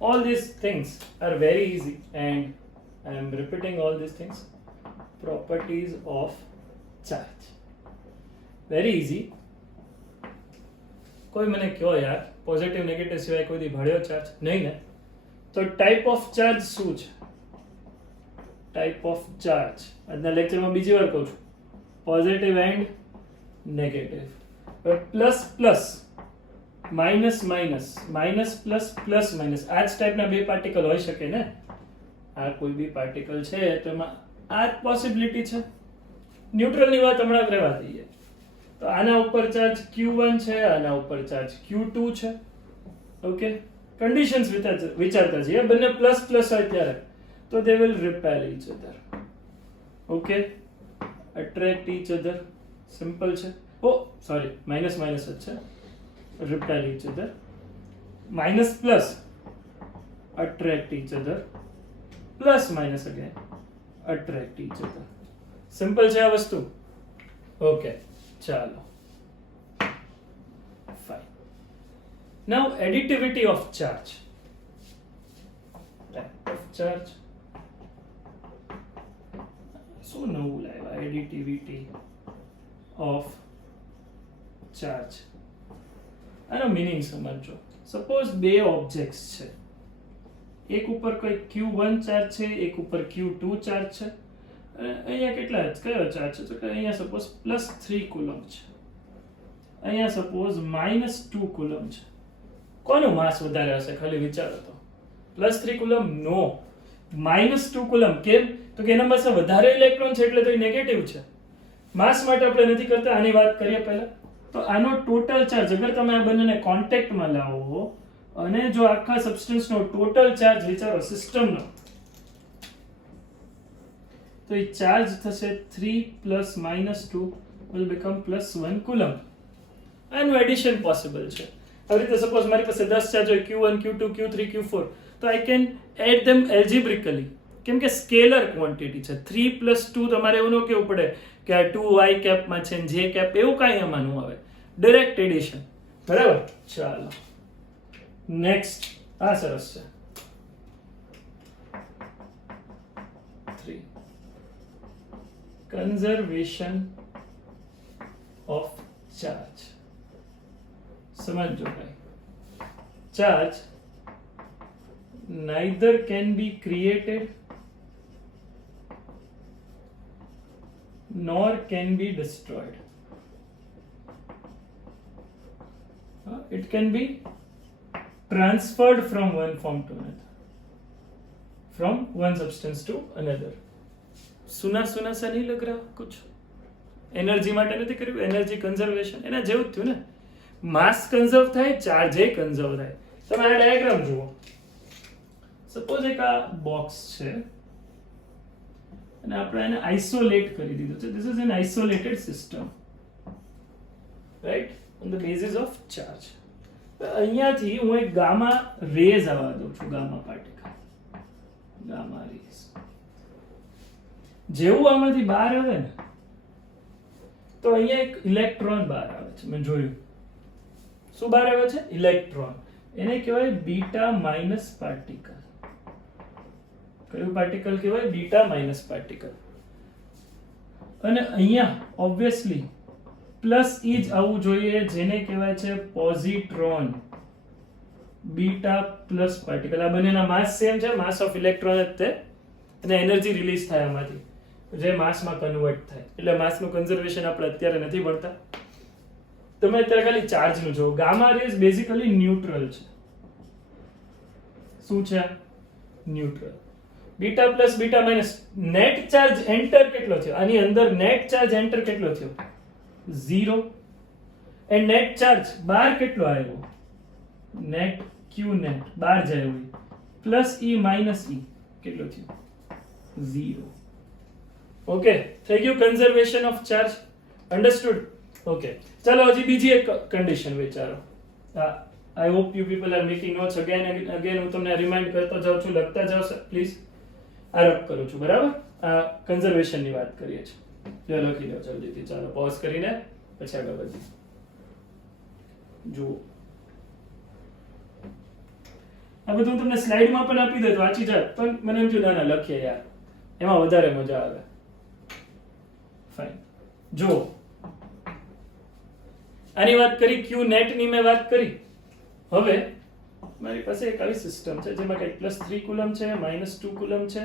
All these things are very easy and I am repeating all these things. Properties of charge. Very easy. કોઈ મને કહો યાર positive negative સિવાય કોઈ દી ભળ્યો charge નહીં ને? તો ટાઈપ ઓફ ચાર્જ શું છે? ટાઈપ ઓફ ચાર્જ આજના લેક્ચરમાં બીજી વાર કહું છું, positive and negative. Plus plus, minus minus, minus plus, plus minus, આ જ ટાઈપના બે પાર્ટિકલ હોઈ શકે ને. આ કોઈ બી પાર્ટિકલ છે તો એમાં આ જ પોસિબિલિટી છે. ન્યુટ્રલની વાત હમણાં રહેવા દઈએ. તો આના ઉપર ચાર્જ Q1 છે, આના ઉપર ચાર્જ Q2 છે. ઓકે, કન્ડિશન્સ વિચારતા જઈએ. બંને પ્લસ પ્લસ હોય ત્યારે તો they will repel each other. Okay, attract each other. Simple છે. ઓ સોરી, માઇનસ માઇનસ જ છે. repel each other. minus plus attract each other. plus minus again attract each other. Simple છે આ વસ્તુ. ઓકે, ચાલો. Fine. Now additivity of charge. Type of charge. શું નવું લાવ્યા? Additivity of charge. આનો મિનિંગ સમજો. સપોઝ બે ઓબ્જેક્ટ્સ છે, એક ઉપર કોઈ Q1 ચાર્જ છે, એક ઉપર Q2 ચાર્જ છે. અહીંયા કેટલા કયો ચાર્જ છે? તો કે અહીંયા સપોઝ +3 કુલમ છે, અહીંયા સપોઝ -2 કુલમ છે. કોનું માસ વધારે હશે? ખાલી વિચારો તો. +3 કુલમ નો, -2 કુલમ. કેમ? તો કે એના પાસે વધારે ઇલેક્ટ્રોન છે એટલે તો એ નેગેટિવ છે. માસ માટે આપણે નથી કરતા, આની વાત કરીએ પહેલા. તો આનો ટોટલ ચાર્જ અગર તમે આ બંનેને કોન્ટેક્ટમાં લાવો અને જો આખા સબસ્ટન્સનો ટોટલ ચાર્જ વિચારો સિસ્ટમનો, તો એ ચાર્જ થશે 3 + -2 will become +1 કુલમ. આનું એડિશન પોસિબલ છે. આવી રીતે સપોઝ મારી પાસે 10 ચાર્જ હોય, Q1 Q2 Q3 Q4, તો આઈ કેન એડ ધેમ એલ્જિબ્રિકલી. કેમ કે સ્કેલર ક્વોન્ટિટી છે. 3 + 2 તમારે એવું ન કહેવું પડે કે આ 2y કેપમાં છે ને j કેપ, એવું કાંઈ એમાં ન આવે. Direct addition. બરાબર? ચાલો નેક્સ્ટ. આ સરસ છે. 3 કન્ઝર્વેશન ઓફ ચાર્જ. સમજો ભાઈ, charge neither can be created nor can be destroyed. It can be transferred from one form to another, from one substance to another. सुना सुना सा नहीं लग रहा कुछ? એનર્જી માટે નથી કર્યું, એનર્જી કન્ઝર્વેશન એના જેવું જ થયું ને. માસ કન્ઝર્વ થાય, ચાર્જ એ કન્ઝર્વ થાય. તમે આ ડાયાગ્રામ જુઓ. સપોઝ એક આ બોક્સ છે અને આપણે એને આઇસોલેટ કરી દીધું છે. This is an isolated system, right, on the basis of charge. અહીંયાથી હું એક ગામા રેઝ આવવા દઉં છું, ગામા પાર્ટિકલ, ગામા રેઝ. જેવું આમાંથી બહાર આવે ને તો અહીંયા એક ઇલેક્ટ્રોન બહાર આવે છે. મેં જોયું. શું બહાર આવે છે? ઇલેક્ટ્રોન. એને કહેવાય બીટા માઇનસ પાર્ટિકલ. કયું પાર્ટિકલ કહેવાય? Beta minus particle. અને અહીંયા ઓબ્વિયસલી પ્લસ ઈ જ આવવું જોઈએ, જેને કહેવાય છે પોઝિટ્રોન. Beta plus particle. આ બંનેના માસ સેમ છે, માસ ઓફ ઇલેક્ટ્રોન જ તે, અને એનર્જી રિલીઝ થાય આમાંથી જે માસમાં કન્વર્ટ થાય. એટલે માસનું કન્ઝર્વેશન આપણે અત્યારે નથી ભણતા. તમે અત્યારે ખાલી ચાર્જનું જુઓ. ગામા રેઝ બેઝિકલી ન્યુટ્રલ છે. શું છે? Neutral. Beta plus beta minus. Net charge enter કેટલો થયો? આની અંદર નેટ ચાર્જ એન્ટર કેટલો થયો? 0. એન્ડ નેટ ચાર્જ બહાર કેટલો આવ્યો? નેટ Q નેટ બહાર જાય હોય પ્લસ E માઇનસ E કેટલો થયો? 0. ઓકે, થઈ ગયું conservation of charge. Understood? Okay, ચાલો હજી બીજી એક કન્ડિશન વિચારો. I hope you people are making notes. Again હું તમને રિમાઇન્ડ કરતો જાઉં છું, લખતા જાઓ પ્લીઝ. આ રબ કરું છું, બરાબર? આ કન્ઝર્વેશનની વાત કરીએ છીએ. જો લખી લો જલ્દીથી. ચાલો પોઝ કરીને પછી આગળ વધીએ. જુઓ, આ બધું તમને સ્લાઇડમાં પણ આપી દે તો વાંચી જાય, પણ મને એમ થયું ના લખીએ યાર, એમાં વધારે મજા આવે. ફાઇન. જો આની વાત કરી, Q નેટ ની મેં વાત કરી. હવે મારી પાસે એક આવી સિસ્ટમ છે જેમાં કંઈક +3 કુલમ છે, -2 કુલમ છે,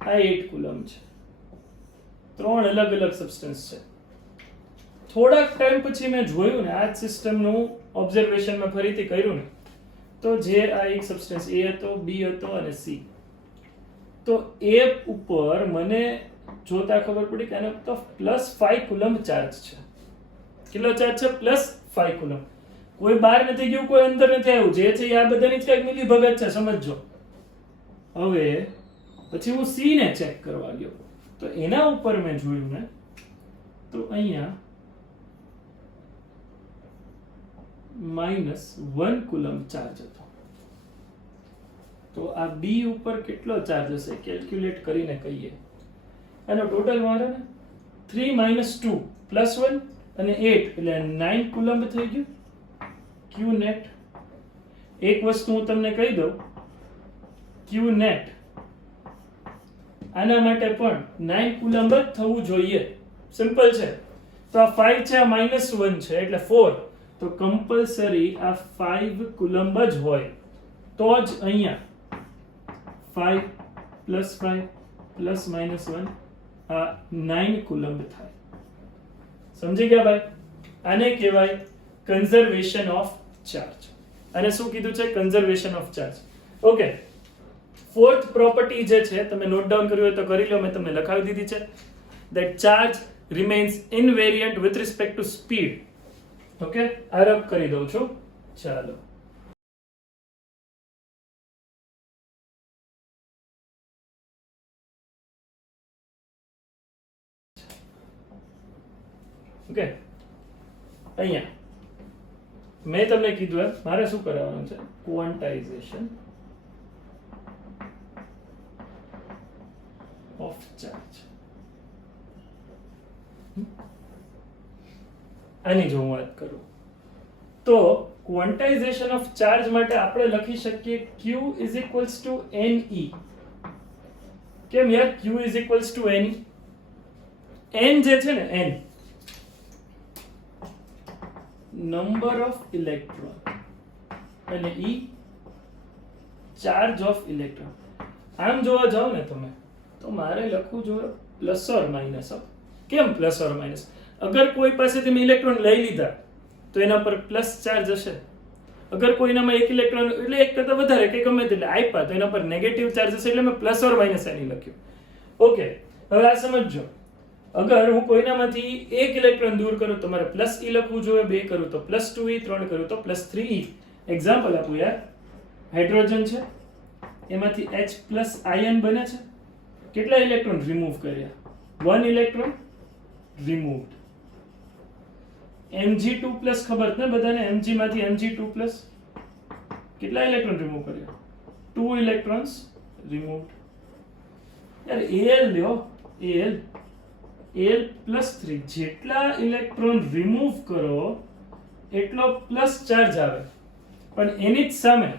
આ 8 કુલમ છે. 3 અલગ અલગ સબસ્ટન્સ છે. થોડાક ટાઈમ પછી મેં જોયું ને આ જ સિસ્ટમનું ઓબ્ઝર્વેશનમાં ફરીથી કર્યું ને, તો જે આ એક સબસ્ટન્સ A હતો, B હતો અને C, તો A ઉપર મને જોતા ખબર પડી કે આનો તો +5 કુલમ ચાર્જ છે. કેટલો ચાર્જ છે? +5 કુલમ. કોઈ બહાર નથી ગયું, કોઈ અંદર નથી આવ્યું, જે છે આ બધાની જ કંઈક મિલી ભગત છે, સમજજો. હવે પછી હું C ને ચેક કરવા ગયો, તો એના ઉપર મેં જોયું ને, તો અહીંયા -1 કુલમ ચાર્જ હતો. તો આ B ઉપર કેટલો ચાર્જ હશે કેલ્ક્યુલેટ કરીને કહીએ. આનો ટોટલ મારે ને 3 - 2 +1 અને 8 એટલે 9 કુલમ થઈ ગયું Q net. એક વસ્તુ હું તમને કહી દઉં, Q net આના માટે પણ 9 કુલમ જ થવું જોઈએ. સિમ્પલ છે. તો આ 5 છે, આ -1 છે એટલે 4. તો કમ્પલસરી આ 5 કુલમ જ હોય, તો જ અહીંયા 5 + 5 + -1 આ 9 કુલમ થાય. સમજી ગયા ભાઈ? આને કહેવાય કન્ઝર્વેશન ઓફ ચાર્જ. અને શું કીધું છે? Conservation of charge. Okay, fourth property જે છે તમે નોટ ડાઉન કર્યું હોય તો કરી લો, મેં તમને લખાવી દીધી છે. that charge remains invariant with respect to speed. Okay, આ રબ કરી દઉં છું. ચાલો, ઓકે, અહીંયા મેં તમને કીધું એમ મારે શું કરવાનું છે? Quantization of charge. આની જો હું વાત કરું તો ક્વોન્ટાઇઝેશન ઓફ ચાર્જ માટે આપણે લખી શકીએ Q = NE. કેમ યાર? Q = NE. N જે છે ને, N નંબર ઓફ ઇલેક્ટ્રોન અને E ચાર્જ ઓફ ઇલેક્ટ્રોન. આમ જોવા જાવ ને તમે તો મારે લખવું જોઈએ +or-. કેમ +or-? અગર કોઈ પાસેથી મેં ઇલેક્ટ્રોન લઈ લીધા તો એના પર પ્લસ ચાર્જ હશે. અગર કોઈનામાં એક ઇલેક્ટ્રોન એટલે એક કરતા વધારે કે ગમે તે આપ્યા તો એના પર નેગેટિવ ચાર્જ હશે, એટલે મેં +or- એની લખ્યું. ઓકે, હવે આ સમજો. અગર હું કોઈનામાંથી એક ઇલેક્ટ્રોન દૂર કરું તો મારે +E લખવું જોઈએ, 2 કરું તો +2E, 3 કરું તો +3E. એક્ઝામ્પલ આપું યાર. હાઇડ્રોજન છે, એમાંથી H+ આયન બને છે. કેટલા ઇલેક્ટ્રોન રિમૂવ કર્યા? 1 ઇલેક્ટ્રોન રિમૂવ્ડ. Mg2+ ખબર છે ને બધાને? Mg માંથી Mg2+ કેટલા ઇલેક્ટ્રોન રિમૂવ કર્યા? 2 ઇલેક્ટ્રોન્સ રિમૂવ્ડ. યાર Al લ્યો, Al+3 જેટલા ઇલેક્ટ્રોન રિમૂવ કરો એટલો પ્લસ ચાર્જ આવે. પણ એની જ સામે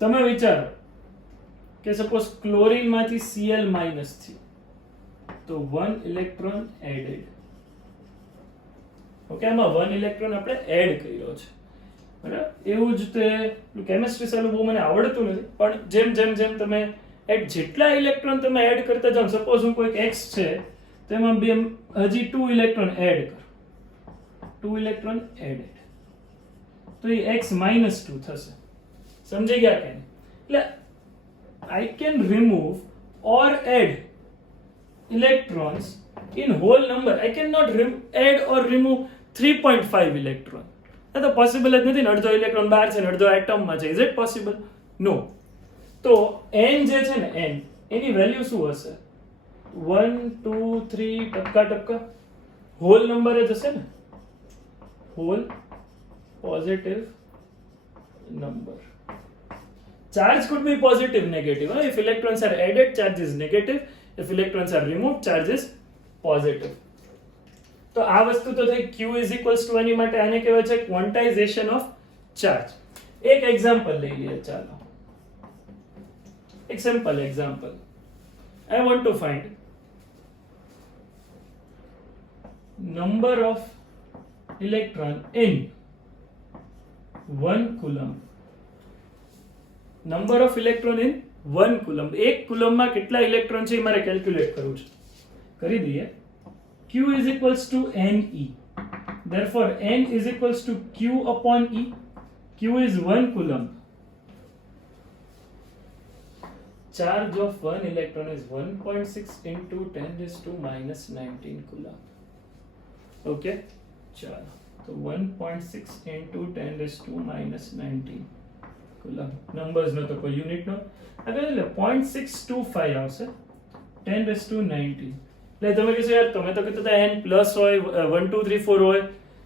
તમે વિચારો કે સપોઝ ક્લોરીન માંથી Cl- થયું તો 1 ઇલેક્ટ્રોન એડેડ. ઓકે, આમાં 1 ઇલેક્ટ્રોન આપણે એડ કર્યો છે, બરાબર? એવું જ તે કેમિસ્ટ્રી સાલું બહુ મને આવડતું નથી, પણ જેમ જેમ જેમ તમે જેટલા ઇલેક્ટ્રોન તમે એડ કરતા જાઓ, સપોઝ હું કોઈ X છે તેમાં હજી 2 ઇલેક્ટ્રોન એડ કર, 2 ઇલેક્ટ્રોન એડેડ, તો એ X-2 થશે. સમજી ગયા કે? એટલે I can remove or add electrons in whole number. I cannot add or remove 3.5 electron. આ તો પોસિબલ જ નથી ને. અડધો ઇલેક્ટ્રોન બહાર છે ને અડધો એટમમાં છે. Is it possible? નો. તો n જે છે ને, n એની વેલ્યુ શું હશે? 1 2 3 ટપકા હોલ નંબર જ હશે ને, whole positive number. Charge could be positive, negative. If electrons are added, charge is negative. If electrons are removed, charge is positive. તો આ વસ્તુ તો થઈ Q = એની માટે આને કહેવાય છે ક્વોન્ટાઇઝેશન ઓફ ચાર્જ. એક એક્ઝામ્પલ લઈ લઈએ. ચાલો, એક simple example. I want to find number of electron in 1 coulomb number of electron in 1 coulomb. 1 કુલમમાં કેટલા ઇલેક્ટ્રોન છે એ મારે કેલ્ક્યુલેટ કરવું છે. કરી દઈએ. Q is equals to Ne. Therefore, N is equals to Q upon E. Q is 1 coulomb. Charge of 1 electron is 1.6 into 10 raised to minus 19 coulomb. Okay? ચાલો. તો 1.6 into 10 raised to minus 19 coulomb. Numbers નો તો કોઈ unit નો. આગળ એટલે 0.625 આવશે. 10 raised to 19. એટલે તમે કહેશો યાર તમે તો કીધું હતા n પ્લસ હોય 1 2 3 4 હોય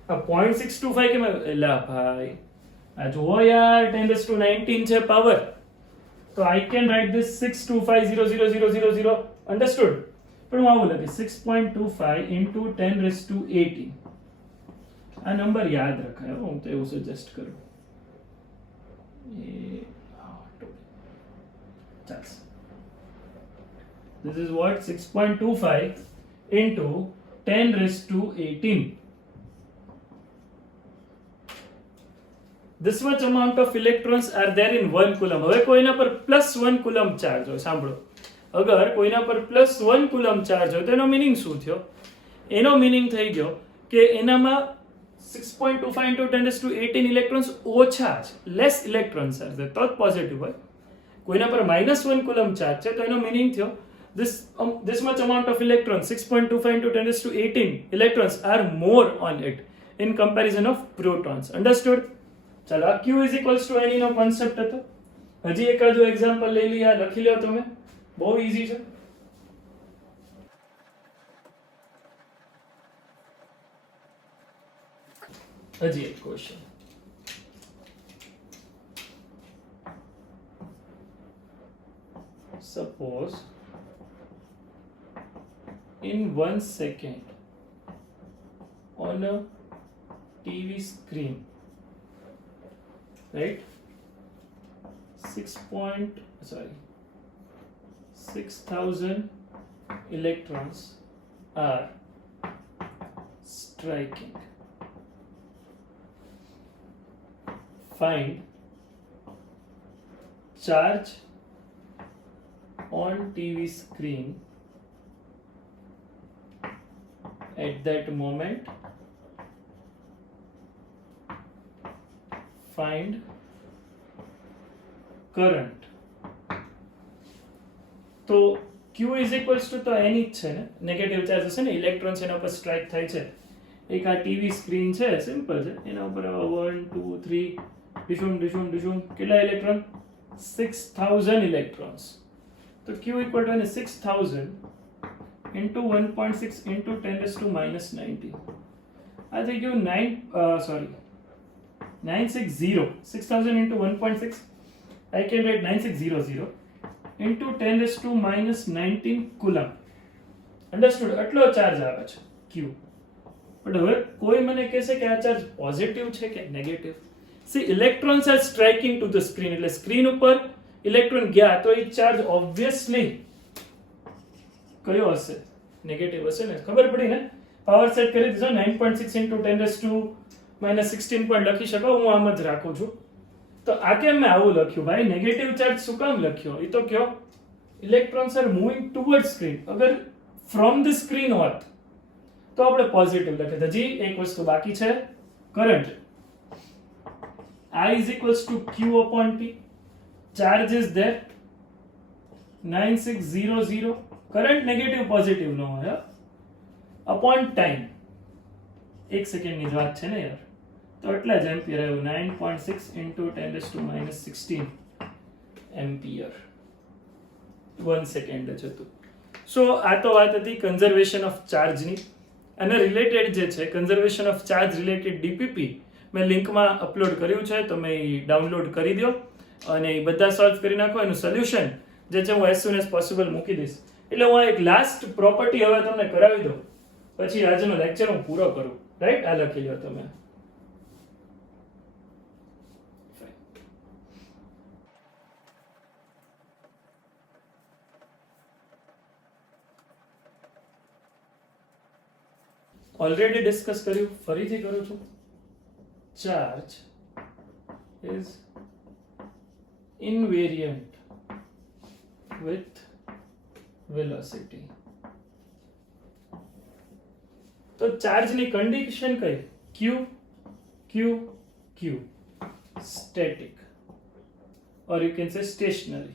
આ 0.625 કેમ એલા ભાઈ આ જુઓ યાર 10⁻19 છે પાવર તો I can write this 625000000 understood પણ હું આવું લખી 6.25 into 10⁻18 આ નંબર યાદ રખાય હું તો એવું સજેસ્ટ કરું ચાલશે. This is what 6.25 into 10⁻18. This much amount of electrons are there in 1 coulomb. હવે કોઈના પર +1 coulomb ચાર્જ હોય સાંભળો અગર કોઈના પર +1 coulomb ચાર્જ હોય તો એનો મીનિંગ શું થયો એનો મીનિંગ થઈ ગયો કે એનામાં 6.25 into 10⁻18 ઇલેક્ટ્રોન્સ ઓછા છે લેસ ઇલેક્ટ્રોન્સ છે તો જ પોઝિટિવ હોય. કોઈના પર -1 coulomb ચાર્જ છે તો એનો મીનિંગ થયો this much amount of electrons 6.25 into 10⁻18 electrons are more on it in comparison of protons. Understood? ચલો આ Q is equals to Ne નો કોન્સેપ્ટ હતો. હજી એકાદું એક્ઝામ્પલ લઈ લઈએ લખી લો તમે બહુ ઈઝી છે. હજી એક question suppose in 1 second on a TV screen, right? 6,000 electrons are striking. Find charge on TV screen at that moment. Find current. તો Q is equals to તો એની જ છે ને નેગેટિવ ચાર્જ હશે ને ઇલેક્ટ્રોન્સ એના ઉપર સ્ટ્રાઇક થાય છે. એક આ ટીવી સ્ક્રીન છે સિમ્પલ છે એના ઉપર 1 2 3 ડિશુમ ડિશુમ ડિશુમ કેટલા ઇલેક્ટ્રોન 6000 ઇલેક્ટ્રોન્સ. તો Q equal to 6000 into 1.6 into 10⁻19 આ થઈ ગયું 960 6000 into 1.6 I can write 9600 into 10⁻19 coulomb. Understood? આટલો ચાર્જ આવે છે Q. પણ હવે કોઈ મને કહેશે કે આ ચાર્જ પોઝિટિવ છે કે negative. See, electrons are striking to the screen એટલે સ્ક્રીન ઉપર ઇલેક્ટ્રોન ગયા તો એ ચાર્જ ઓબ્વિયસલી કયો હશે નેગેટિવ હશે ને ખબર પડી ને પાવર સેટ કરી દીધો 9.6 into 10⁻16 પણ લખી શકો હું આમ જ રાખું છું. તો આ કેમ મેં આવું લખ્યું ભાઈ નેગેટિવ ચાર્જ શું કામ લખ્યો એ તો કયો electrons R moving toward screen અગર ફ્રોમ ધ સ્ક્રીન હોત તો આપણે પોઝિટિવ લખે. હજી એક વસ્તુ બાકી છે current I is equals to Q upon T. Charge is there 9600 current negative positive નો હોય upon time 1 સેકન્ડ ની વાત છે ને યાર તો એટલા જ એમ્પિયર આવ્યું 9.6 into 10⁻16 એમ્પિયર 1 સેકન્ડ જ હતું. સો આ તો વાત હતી કન્ઝર્વેશન ઓફ ચાર્જની અને રિલેટેડ જે છે conservation of charge related DPP મેં લિંકમાં અપલોડ કર્યું છે તમે ડાઉનલોડ કરી દો અને એ બધા સોલ્વ કરી નાખો. એનું સોલ્યુશન જે છે હું એઝ સુન એઝ પોસિબલ મૂકી દઈશ. એટલે હું એક લાસ્ટ પ્રોપર્ટી હવે તમને કરાવી દઉં પછી આજનો લેક્ચર હું પૂરો કરું. રાઈટ આ લખી લો તમે. ઓલરેડી ડિસ્કસ કર્યું ફરીથી કરું છું. Charge is invariant with velocity. તો ચાર્જની કન્ડિશન કઈ? Q Q Q, static, or you can say stationary.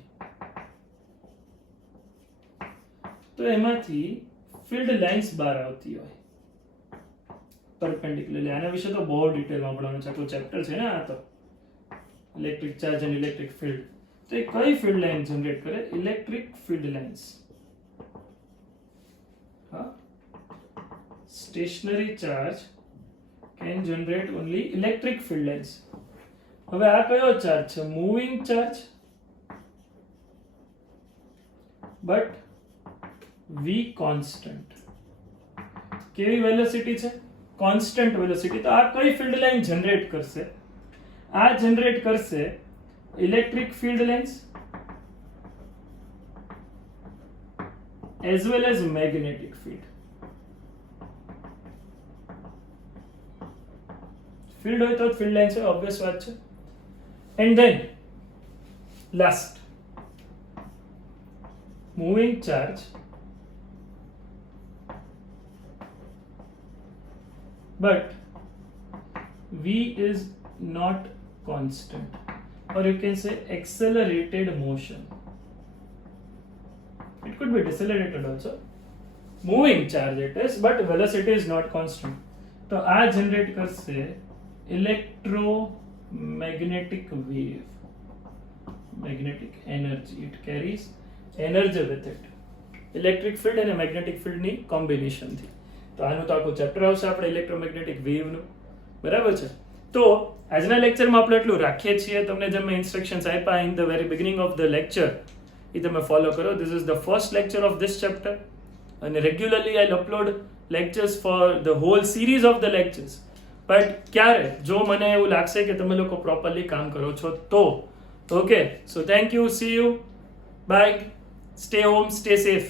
તો એમાંથી ફિલ્ડ લાઇન્સ બહાર આવતી હોય પરપેન્ડિક્યુલરલી. આના વિશે તો બહુ ડિટેલમાં ભણવાનું છે, આટલું ચેપ્ટર છે ને આ તો, ઇલેક્ટ્રિક ચાર્જ અને ઇલેક્ટ્રિક ફિલ્ડ. તો એ કઈ ફિલ્ડ લાઇન જનરેટ કરે? Electric field lines. હા, stationary charge can generate only electric field lines. હવે આ કયો ચાર્જ છે? Moving charge, but v constant. કેવી વેલોસિટી છે? Constant velocity. તો આ કઈ ફિલ્ડ લાઇન જનરેટ કરશે? આ જનરેટ કરશે electric field lines as well as magnetic field. Field હોય તો ફિલ્ડ લાઇન છે, ઓબ્વિયસ વાત છે. And then last, moving charge but v is not constant, or you can say accelerated motion. It could be decelerated also. Moving charge it is, but velocity is not constant. તો આ generate કરશે electromagnetic wave, magnetic energy. It carries energy with it. Electric field અને magnetic field ની combination થી. તો આનું તો આખું ચેપ્ટર આવશે આપણે ઇલેક્ટ્રોમેગ્નેટિક વેવનું, બરાબર છે. તો આજના લેક્ચરમાં આપણે એટલું રાખીએ છીએ. તમને જે મેં ઇન્સ્ટ્રક્શન્સ આપ્યા in the very beginning of the lecture, એ તમે ફોલો કરો. This is the first lecture of this chapter, અને regularly I upload lectures for the whole series of the lectures. But ક્યારે જો મને એવું લાગશે કે તમે લોકો પ્રોપરલી કામ કરો છો તો. Okay, so thank you, see you, bye, stay home, stay safe.